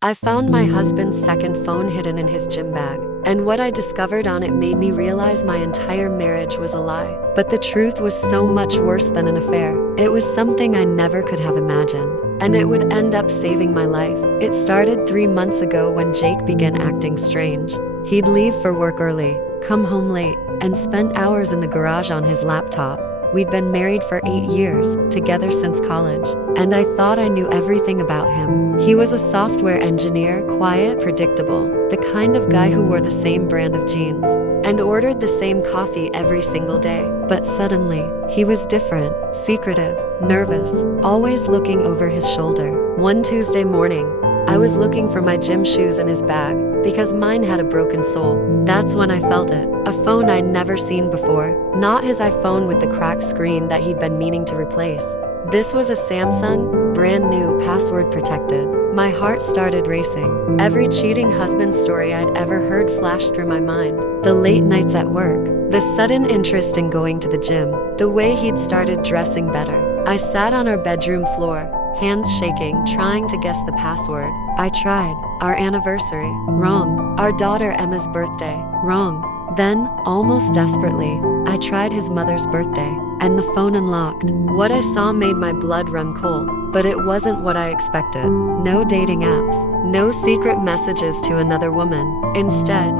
I found my husband's second phone hidden in his gym bag, and what I discovered on it made me realize my entire marriage was a lie. But the truth was so much worse than an affair. It was something I never could have imagined, and it would end up saving my life. It started 3 months ago when Jake began acting strange. He'd leave for work early, come home late, and spend hours in the garage on his laptop. We'd been married for 8 years, together since college, and I thought I knew everything about him. He was a software engineer, quiet, predictable, the kind of guy who wore the same brand of jeans and ordered the same coffee every single day. But suddenly, he was different, secretive, nervous, always looking over his shoulder. One Tuesday morning, I was looking for my gym shoes in his bag because mine had a broken sole. That's when I felt it. A phone I'd never seen before. Not his iPhone with the cracked screen that he'd been meaning to replace. This was a Samsung, brand new, password protected. My heart started racing. Every cheating husband story I'd ever heard flashed through my mind. The late nights at work, the sudden interest in going to the gym, the way he'd started dressing better. I sat on our bedroom floor, hands shaking, trying to guess the password. I tried. Our anniversary, wrong. Our daughter Emma's birthday, wrong. Then, almost desperately, I tried his mother's birthday, and the phone unlocked. What I saw made my blood run cold, but it wasn't what I expected. No dating apps, no secret messages to another woman. Instead,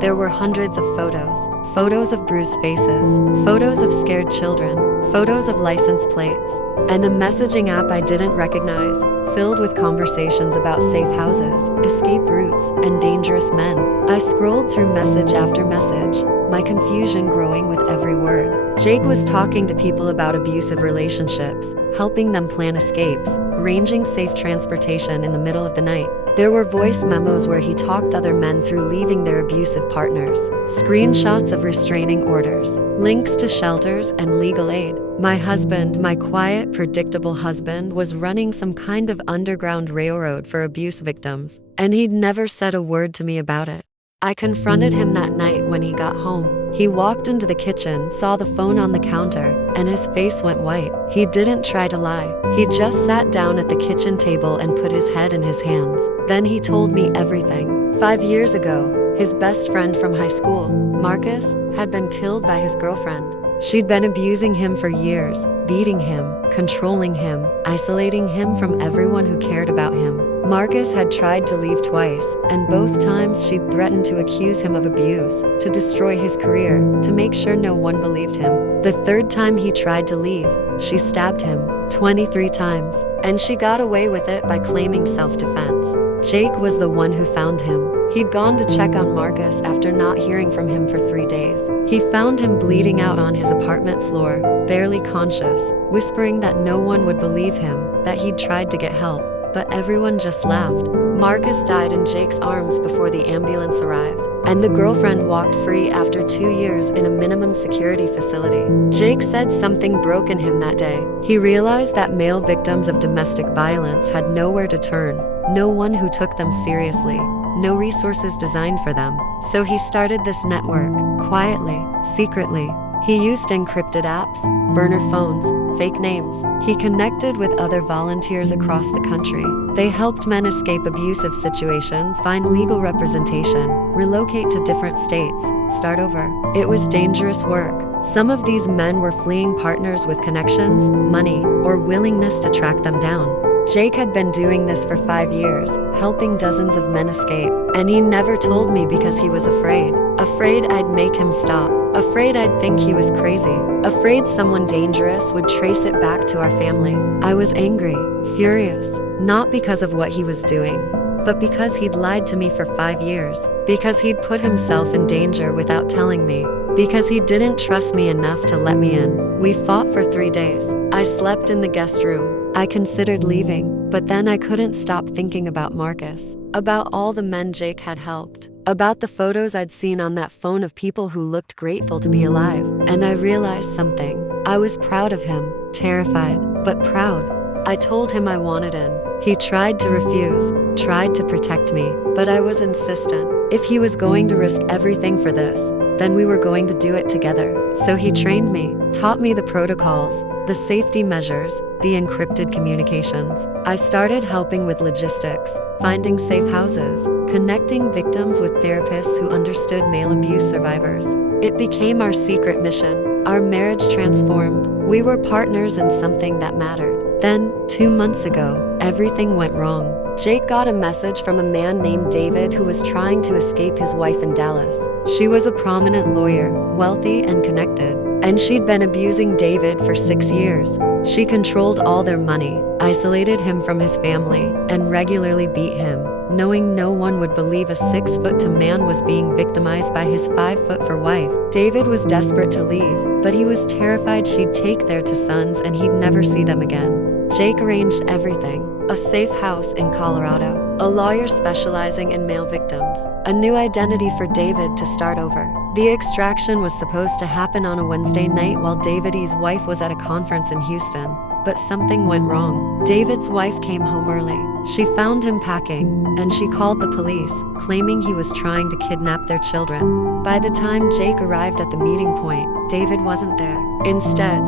there were hundreds of photos of bruised faces, photos of scared children, photos of license plates, and a messaging app I didn't recognize, filled with conversations about safe houses, escape routes, and dangerous men. I scrolled through message after message, my confusion growing with every word. Jake was talking to people about abusive relationships, helping them plan escapes, arranging safe transportation in the middle of the night. There were voice memos where he talked other men through leaving their abusive partners, screenshots of restraining orders, links to shelters and legal aid. My husband, my quiet, predictable husband, was running some kind of underground railroad for abuse victims, and he'd never said a word to me about it. I confronted him that night when he got home. He walked into the kitchen, saw the phone on the counter, and his face went white. He didn't try to lie. He just sat down at the kitchen table and put his head in his hands. Then he told me everything. 5 years ago, his best friend from high school, Marcus, had been killed by his girlfriend. She'd been abusing him for years, beating him, controlling him, isolating him from everyone who cared about him. Marcus had tried to leave twice, and both times she'd threatened to accuse him of abuse, to destroy his career, to make sure no one believed him. The third time he tried to leave, she stabbed him 23 times, and she got away with it by claiming self-defense. Jake was the one who found him. He'd gone to check on Marcus after not hearing from him for 3 days. He found him bleeding out on his apartment floor, barely conscious, whispering that no one would believe him, that he'd tried to get help, but everyone just laughed. Marcus died in Jake's arms before the ambulance arrived, and the girlfriend walked free after 2 years in a minimum security facility. Jake said something broke in him that day. He realized that male victims of domestic violence had nowhere to turn, no one who took them seriously, no resources designed for them. So he started this network, quietly, secretly. He used encrypted apps, burner phones, fake names. He connected with other volunteers across the country. They helped men escape abusive situations, find legal representation, relocate to different states, start over. It was dangerous work. Some of these men were fleeing partners with connections, money, or willingness to track them down. Jake had been doing this for 5 years, helping dozens of men escape, and he never told me because he was afraid. Afraid I'd make him stop. Afraid I'd think he was crazy. Afraid someone dangerous would trace it back to our family. I was angry, furious, not because of what he was doing, but because he'd lied to me for 5 years, because he'd put himself in danger without telling me, because he didn't trust me enough to let me in. We fought for 3 days. I slept in the guest room. I considered leaving, but then I couldn't stop thinking about Marcus, about all the men Jake had helped, about the photos I'd seen on that phone of people who looked grateful to be alive. And I realized something. I was proud of him, terrified, but proud. I told him I wanted in. He tried to refuse, tried to protect me, but I was insistent. If he was going to risk everything for this, then we were going to do it together. So he trained me, taught me the protocols, the safety measures, the encrypted communications. I started helping with logistics, finding safe houses, connecting victims with therapists who understood male abuse survivors. It became our secret mission. Our marriage transformed. We were partners in something that mattered. Then, 2 months ago, everything went wrong. Jake got a message from a man named David who was trying to escape his wife in Dallas. She was a prominent lawyer, wealthy and connected, and she'd been abusing David for 6 years. She controlled all their money, isolated him from his family, and regularly beat him, knowing no one would believe a 6'2" man was being victimized by his 5'4" wife. David was desperate to leave, but he was terrified she'd take their 2 sons and he'd never see them again. Jake arranged everything. A safe house in Colorado, a lawyer specializing in male victims, a new identity for David to start over. The extraction was supposed to happen on a Wednesday night while David's wife was at a conference in Houston. But something went wrong. David's wife came home early. She found him packing, and she called the police, claiming he was trying to kidnap their children. By the time Jake arrived at the meeting point, David wasn't there. Instead,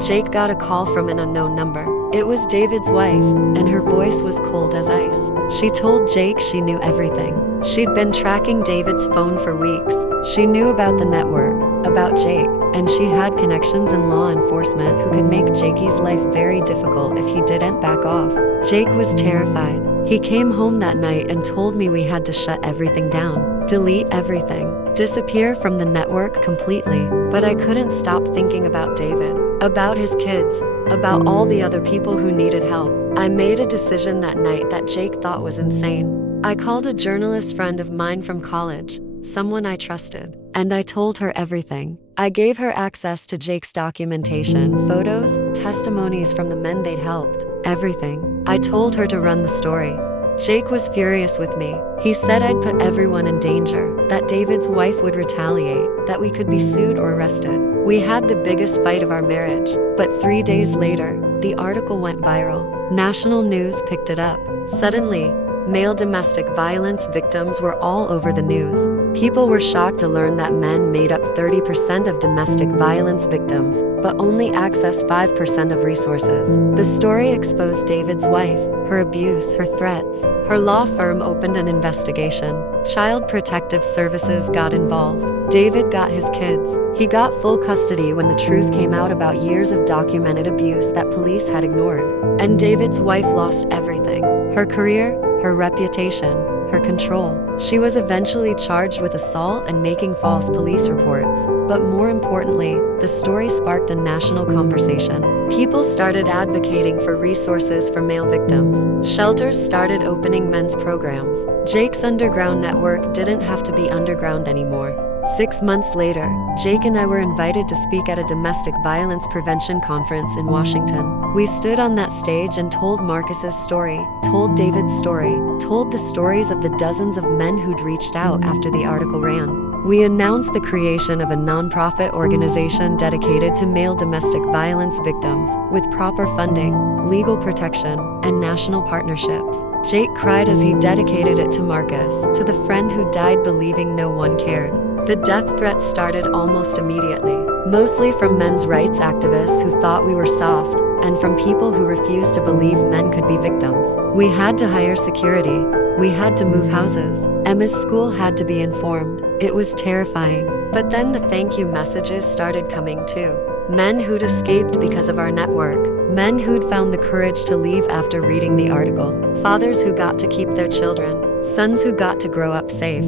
Jake got a call from an unknown number. It was David's wife, and her voice was cold as ice. She told Jake she knew everything. She'd been tracking David's phone for weeks. She knew about the network, about Jake, and she had connections in law enforcement who could make Jakey's life very difficult if he didn't back off. Jake was terrified. He came home that night and told me we had to shut everything down, delete everything, disappear from the network completely. But I couldn't stop thinking about David, about his kids, about all the other people who needed help. I made a decision that night that Jake thought was insane. I called a journalist friend of mine from college, someone I trusted, and I told her everything. I gave her access to Jake's documentation, photos, testimonies from the men they'd helped, everything. I told her to run the story. Jake was furious with me. He said I'd put everyone in danger, that David's wife would retaliate, that we could be sued or arrested. We had the biggest fight of our marriage, but 3 days later, the article went viral. National news picked it up. Suddenly, male domestic violence victims were all over the news. People were shocked to learn that men made up 30% of domestic violence victims, but only access 5% of resources. The story exposed David's wife, her abuse, her threats. Her law firm opened an investigation. Child Protective Services got involved. David got his kids. He got full custody when the truth came out about years of documented abuse that police had ignored. And David's wife lost everything: her career, her reputation, her control. She was eventually charged with assault and making false police reports. But more importantly, the story sparked a national conversation. People started advocating for resources for male victims. Shelters started opening men's programs. Jake's underground network didn't have to be underground anymore. 6 months later, Jake and I were invited to speak at a domestic violence prevention conference in Washington. We stood on that stage and told Marcus's story, told David's story, told the stories of the dozens of men who'd reached out after the article ran. We announced the creation of a nonprofit organization dedicated to male domestic violence victims, with proper funding, legal protection, and national partnerships. Jake cried as he dedicated it to Marcus, to the friend who died believing no one cared. The death threats started almost immediately, mostly from men's rights activists who thought we were soft, and from people who refused to believe men could be victims. We had to hire security. We had to move houses. Emma's school had to be informed. It was terrifying. But then the thank you messages started coming too. Men who'd escaped because of our network. Men who'd found the courage to leave after reading the article. Fathers who got to keep their children. Sons who got to grow up safe.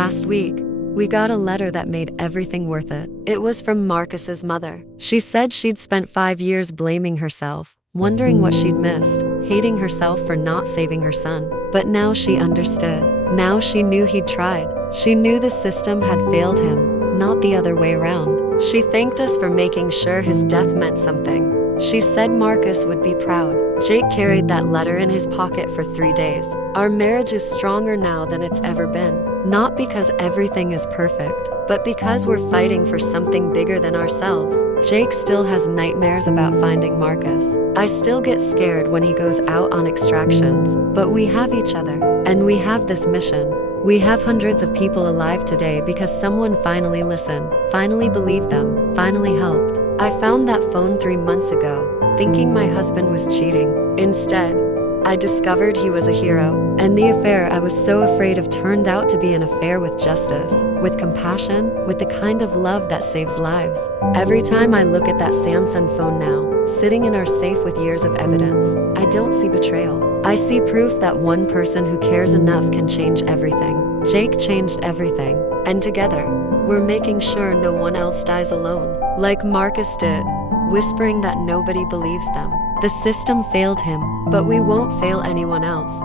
Last week, we got a letter that made everything worth it. It was from Marcus's mother. She said she'd spent 5 years blaming herself, wondering what she'd missed, hating herself for not saving her son. But now she understood. Now she knew he'd tried. She knew the system had failed him, not the other way around. She thanked us for making sure his death meant something. She said Marcus would be proud. Jake carried that letter in his pocket for 3 days. Our marriage is stronger now than it's ever been. Not because everything is perfect, but because we're fighting for something bigger than ourselves. Jake still has nightmares about finding Marcus. I still get scared when he goes out on extractions, but we have each other, and we have this mission. We have hundreds of people alive today because someone finally listened, finally believed them, finally helped. I found that phone 3 months ago, thinking my husband was cheating. Instead, I discovered he was a hero, and the affair I was so afraid of turned out to be an affair with justice, with compassion, with the kind of love that saves lives. Every time I look at that Samsung phone now, sitting in our safe with years of evidence, I don't see betrayal. I see proof that one person who cares enough can change everything. Jake changed everything, and together, we're making sure no one else dies alone, like Marcus did, whispering that nobody believes them. The system failed him, but we won't fail anyone else.